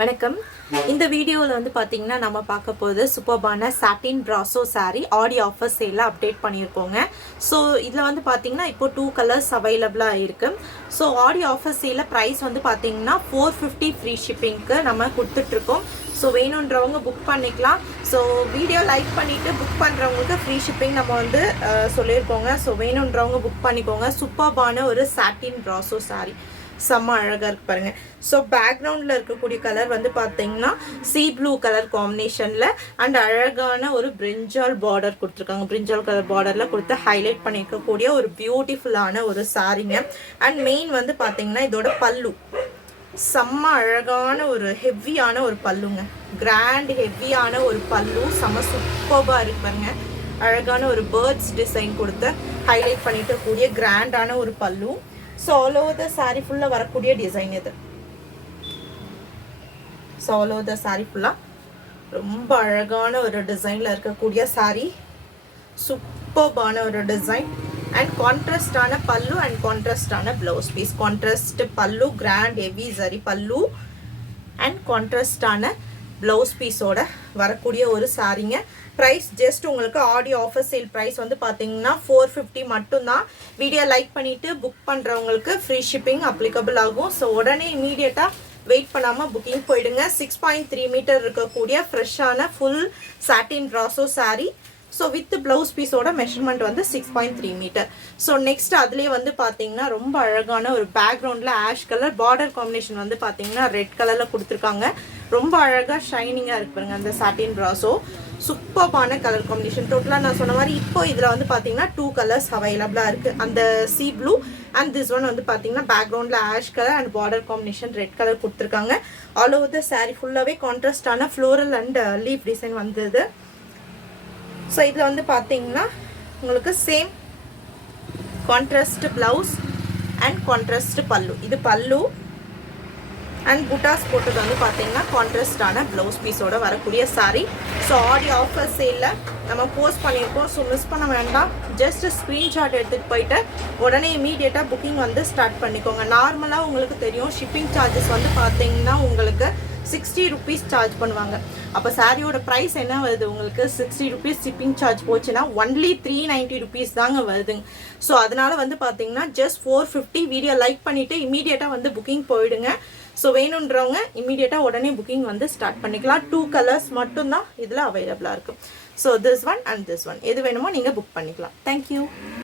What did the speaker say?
வணக்கம். இந்த வீடியோவில் வந்து பார்த்தீங்கன்னா நம்ம பார்க்க போகுது சூப்பர்பான சாட்டின் பிராசோ சாரீ ஆடி ஆஃபர் சேலில் அப்டேட் பண்ணியிருக்கோங்க. ஸோ இதில் வந்து பார்த்தீங்கன்னா இப்போ 2 கலர்ஸ் அவைலபிளாக இருக்குது. ஸோ ஆடி ஆஃபர் சேலில் ப்ரைஸ் வந்து பார்த்தீங்கன்னா 450 ஃப்ரீ ஷிப்பிங்க்கு நம்ம கொடுத்துட்ருக்கோம். ஸோ வேணுன்றவங்க புக் பண்ணிக்கலாம். ஸோ வீடியோ லைக் பண்ணிவிட்டு புக் பண்ணுறவங்களுக்கு ஃப்ரீ ஷிப்பிங் நம்ம வந்து சொல்லியிருக்கோங்க. ஸோ வேணுன்றவங்க புக் பண்ணிக்கோங்க. சூப்பர்பான ஒரு சாட்டின் பிராசோ சாரீ செம்ம அழகாக இருக்கு பாருங்க. ஸோ பேக்ரவுண்டில் இருக்கக்கூடிய கலர் வந்து பார்த்தீங்கன்னா சீ ப்ளூ கலர் காம்பினேஷனில் அண்ட் அழகான ஒரு பிரிஞ்சால் பார்டர் கொடுத்துருக்காங்க. பிரிஞ்சால் கலர் பார்டரில் கொடுத்து ஹைலைட் பண்ணியிருக்கக்கூடிய ஒரு பியூட்டிஃபுல்லான ஒரு சாரீங்க. அண்ட் மெயின் வந்து பார்த்தீங்கன்னா இதோட பல்லு செம்ம அழகான ஒரு ஹெவியான ஒரு பல்லுங்க. கிராண்ட் ஹெவியான ஒரு பல்லு செம்ம சூப்பராக இருக்கு பாருங்க. அழகான ஒரு பேர்ட்ஸ் டிசைன் கொடுத்து ஹைலைட் பண்ணிட்டு கூடிய கிராண்டான ஒரு பல்லு. So all over the sari ஃபுல்லாக வரக்கூடிய டிசைன் இது. So all over the sari ஃபுல்லாக ரொம்ப அழகான ஒரு டிசைனில் இருக்கக்கூடிய சாரீ. சூப்பர்பான ஒரு டிசைன் அண்ட் கான்ட்ராஸ்டான பல்லு அண்ட் கான்ட்ராஸ்டான ப்ளவுஸ் பீஸ். கான்ட்ராஸ்ட் பல்லு, கிராண்ட் ஹெவி சரி பல்லு அண்ட் கான்ட்ராஸ்டான ப்ளவுஸ் பீஸோட வரக்கூடிய ஒரு சாரீங்க. ப்ரைஸ் ஜஸ்ட் உங்களுக்கு ஆடி ஆஃபர் சேல் ப்ரைஸ் வந்து பார்த்தீங்கன்னா 450 மட்டும்தான். வீடியோ லைக் பண்ணிவிட்டு புக் பண்ணுறவங்களுக்கு ஃப்ரீ ஷிப்பிங் அப்ளிகபிள் ஆகும். ஸோ உடனே இமீடியட்டாக வெயிட் பண்ணாமல் புக்கிங் போயிடுங்க. 6.3 மீட்டர் இருக்கக்கூடிய ஃப்ரெஷ்ஷான full satin brasso sari. So with blouse பீஸோட மெஷர்மெண்ட் வந்து 6.3 மீட்டர். ஸோ நெக்ஸ்ட் அதுலேயே வந்து பார்த்தீங்கன்னா ரொம்ப அழகான ஒரு பேக்ரவுண்டில் ஆஷ் கலர் பார்டர் காம்பினேஷன் வந்து பார்த்தீங்கன்னா ரெட் கலரில் கொடுத்துருக்காங்க. ரொம்ப அழகாக ஷைனிங்காக இருக்கு பாருங்க அந்த சாட்டின் பிராசோ. சூப்பர்பான கலர் காம்பினேஷன். டோட்டலாக நான் சொன்ன மாதிரி இப்போ இதில் வந்து பார்த்தீங்கன்னா 2 கலர்ஸ் அவைலபிளாக இருக்குது. அந்த sea blue and this one வந்து பார்த்தீங்கன்னா பேக்ரவுண்டில் ash colour and border combination red colour கொடுத்துருக்காங்க. ஆல் ஓவர் த சாரீ ஃபுல்லாகவே கான்ட்ராஸ்டான ஃப்ளோரல் அண்ட் லீஃப் டிசைன் வந்தது. ஸோ இதில் வந்து பார்த்தீங்கன்னா உங்களுக்கு same contrast blouse and contrast pallu. இது பல்லு அண்ட் புட்டாஸ் போட்டது வந்து பார்த்தீங்கன்னா கான்ட்ராஸ்டான ப்ளவுஸ் பீஸோட வரக்கூடிய சாரீ. ஸோ ஆடி ஆஃபர் சேலில் நம்ம போஸ்ட் பண்ணியிருக்கோம். ஸோ மிஸ் பண்ண வேண்டாம். ஜஸ்ட் ஸ்க்ரீன்ஷாட் எடுத்துகிட்டு போயிட்டு உடனே இமீடியட்டாக புக்கிங் வந்து ஸ்டார்ட் பண்ணிக்கோங்க. நார்மலாக உங்களுக்கு தெரியும் ஷிப்பிங் சார்ஜஸ் வந்து பார்த்தீங்கன்னா உங்களுக்கு 60 rupees சார்ஜ் பண்ணுவாங்க. அப்போ சாரியோட ப்ரைஸ் என்ன வருது உங்களுக்கு 60 rupees ஷிப்பிங் சார்ஜ் போச்சுன்னா ஒன்லி 390 rupees தாங்க வருதுங்க. ஸோ அதனால் வந்து பார்த்தீங்கன்னா ஜஸ்ட் 450. வீடியோ லைக் பண்ணிவிட்டு இமீடியட்டாக வந்து புக்கிங் போயிடுங்க. ஸோ வேணுன்றவங்க இமீடியட்டாக உடனே புக்கிங் வந்து ஸ்டார்ட் பண்ணிக்கலாம். 2 கலர்ஸ் மட்டும்தான் இதில் அவைலபிளாக இருக்கும். So this one and this one எது வேணுமோ நீங்கள் புக் பண்ணிக்கலாம். தேங்க்யூ.